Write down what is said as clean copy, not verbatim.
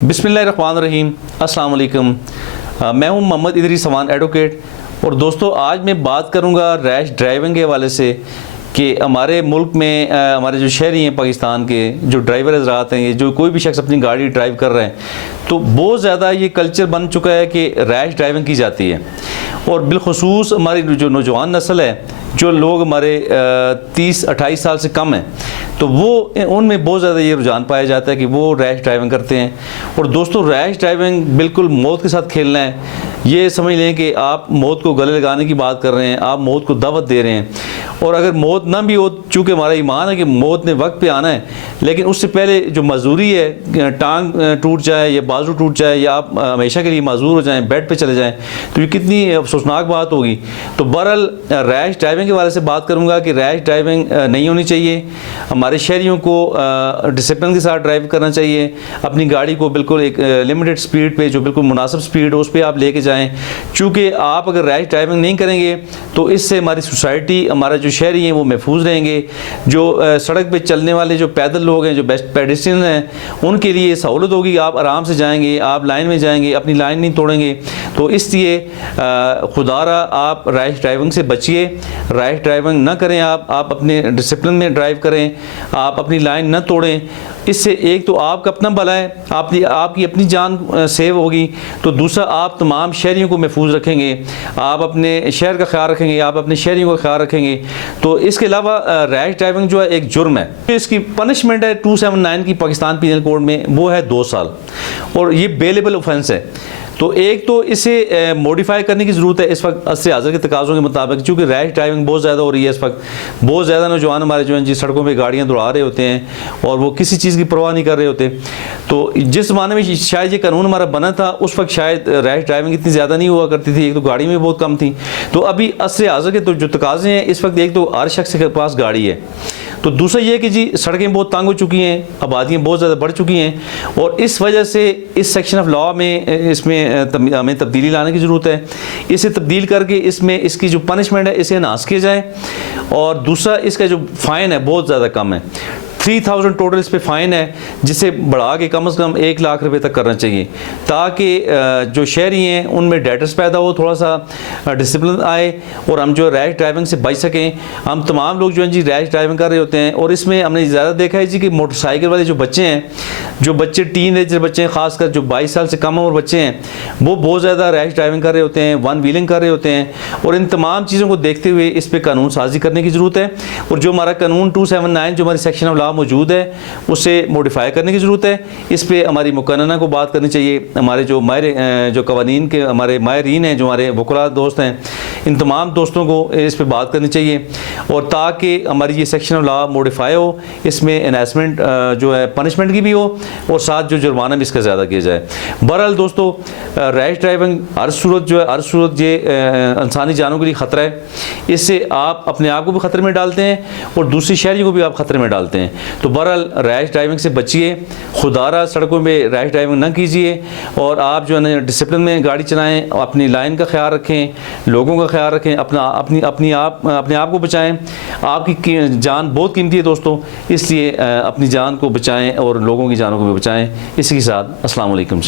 बिस्मिल्लाहिर्रहमानिर्रहीम, अस्सलाम वालेकुम। मैं हूं मोहम्मद इदरीस सवान एडवोकेट। और दोस्तों, आज मैं बात करूंगा रैश ड्राइविंग के हवाले से कि हमारे मुल्क में हमारे जो शहरी हैं पाकिस्तान के, जो ड्राइवर हज़रात हैं, ये जो कोई भी शख्स अपनी गाड़ी ड्राइव कर रहे हैं, तो बहुत ज़्यादा ये कल्चर बन चुका है कि रैश ड्राइविंग की जाती है। और बिलखुसूस हमारी जो नौजवान नस्ल है, जो लोग हमारे 30-28 साल से कम हैं, तो वो उनमें बहुत ज़्यादा ये रुझान पाया जाता है कि वो रैश ड्राइविंग करते हैं। और दोस्तों, रैश ड्राइविंग बिल्कुल मौत के साथ खेलना है। ये समझ लें कि आप मौत को गले लगाने की बात कर रहे हैं, आप मौत को दावत दे रहे हैं। और अगर मौत ना भी हो, चूँकि हमारा ईमान है कि मौत ने वक्त पे आना है, लेकिन उससे पहले जो मजदूरी है, टांग टूट जाए या बाजू टूट जाए या आप हमेशा के लिए माजूर हो जाएं, बेड पे चले जाएं, तो ये कितनी अफसोसनाक बात होगी। तो बहरहाल रैश ड्राइविंग के बारे से बात करूंगा कि रैश ड्राइविंग नहीं होनी चाहिए। हमारे शहरियों को डिसिप्लिन के साथ ड्राइव करना चाहिए। अपनी गाड़ी को बिल्कुल एक लिमिटेड स्पीड पे, जो बिल्कुल मुनासिब स्पीड हो, उस पर आप लेके जाएँ। चूँकि आप अगर रैश ड्राइविंग नहीं करेंगे तो इससे हमारी सोसाइटी, हमारा जो शहरी हैं वो महफूज रहेंगे। जो सड़क पे चलने वाले जो पैदल लोग हैं, जो बेस्ट पेडेस्ट्रियन हैं, उनके लिए सहूलत होगी। आप आराम से जाएंगे, आप लाइन में जाएंगे, अपनी लाइन नहीं तोड़ेंगे। तो इसलिए खुदारा आप रैश ड्राइविंग से बचिए, रैश ड्राइविंग ना करें। आप अपने डिसिप्लिन में ड्राइव करें, आप अपनी लाइन ना तोड़ें। इससे एक तो आपका अपना भला है, आपकी अपनी जान सेव होगी, तो दूसरा आप तमाम शहरियों को महफूज रखेंगे, आप अपने शहर का ख्याल रखेंगे, आप अपने शहरियों का ख्याल रखेंगे। तो इसके अलावा रैश ड्राइविंग जो है एक जुर्म है। इसकी पनिशमेंट है 279 की पाकिस्तान पीनल कोड में, वो है 2 साल, और ये बेलेबल ऑफेंस है। तो एक तो इसे मॉडिफाई करने की ज़रूरत है इस वक्त असर हाज़िर के तकाज़ों के मुताबिक, क्योंकि रैश ड्राइविंग बहुत ज़्यादा हो रही है इस वक्त। बहुत ज़्यादा नौजवान हमारे जो हैं जी सड़कों पे गाड़ियाँ दौड़ा रहे होते हैं और वो किसी चीज़ की परवाह नहीं कर रहे होते। तो जिस ज़माने में शायद ये कानून हमारा बना था, उस वक्त शायद रैश ड्राइविंग इतनी ज़्यादा नहीं हुआ करती थी। एक तो गाड़ी में बहुत कम थी। तो अभी असर हाज़िर के तो जो तकाज़े हैं इस वक्त, एक तो हर शख्स के पास गाड़ी है, तो दूसरा ये कि जी सड़कें बहुत तंग हो चुकी हैं, आबादियाँ बहुत ज़्यादा बढ़ चुकी हैं, और इस वजह से इस सेक्शन ऑफ लॉ में हमें तब्दीली लाने की ज़रूरत है। इसे तब्दील करके इसमें इसकी जो पनिशमेंट है इसे एनहांस किया जाए। और दूसरा, इसका जो फ़ाइन है बहुत ज़्यादा कम है, 3000 टोटल इस पे फ़ाइन है, जिसे बढ़ा के कम से कम 1 लाख रुपए तक करना चाहिए, ताकि जो शहरी हैं उनमें डेटर्स पैदा हो, थोड़ा सा डिसिप्लिन आए, और हम जो रैश ड्राइविंग से बच सकें। हम तमाम लोग जो हैं जी रैश ड्राइविंग कर रहे होते हैं, और इसमें हमने ज़्यादा देखा है जी कि मोटरसाइकिल वाले जो बच्चे हैं, जो बच्चे टीनेजर बच्चे हैं, ख़ासकर जो 22 साल से कम उम्र बच्चे हैं, वो बहुत ज़्यादा रैश ड्राइविंग कर रहे होते हैं, वन व्हीलिंग कर रहे होते हैं। और इन तमाम चीज़ों को देखते हुए इस पर कानून साजी करने की ज़रूरत है। और जो हमारा कानून 279 जो हमारी सेक्शन ऑफ लॉ मौजूद है, उसे मॉडिफाई करने की ज़रूरत है। इस पे हमारी मुकन्ना को बात करनी चाहिए। हमारे जो जो कवानीन के हमारे माहिरीन हैं, जो हमारे वकला दोस्त हैं, इन तमाम दोस्तों को इस पे बात करनी चाहिए, और ताकि हमारी ये सेक्शन ऑफ लॉ मॉडिफाई हो, इसमें एनहांसमेंट जो है पनिशमेंट की भी हो, और साथ जो जुर्माना भी इसका ज़्यादा किया जाए। बहरहाल दोस्तों, रैश ड्राइविंग हर सूरत जो है, हर सूरत ये इंसानी जानों के लिए ख़तरा है। इससे आप अपने आप को भी ख़तरे में डालते हैं और दूसरी शहरियों को भी आप ख़तरे में डालते हैं। तो बहरहाल रैश ड्राइविंग से बचिए, खुदारा सड़कों में रैश ड्राइविंग ना कीजिए, और आप जो है ना डिसिप्लिन में गाड़ी चलाएं, अपनी लाइन का ख्याल रखें, लोगों का ख्याल रखें, अपने आप को बचाएं। आपकी जान बहुत कीमती है दोस्तों, इसलिए अपनी जान को बचाएं और लोगों की जानों को भी बचाएं। इसी के साथ अस्सलाम वालेकुम।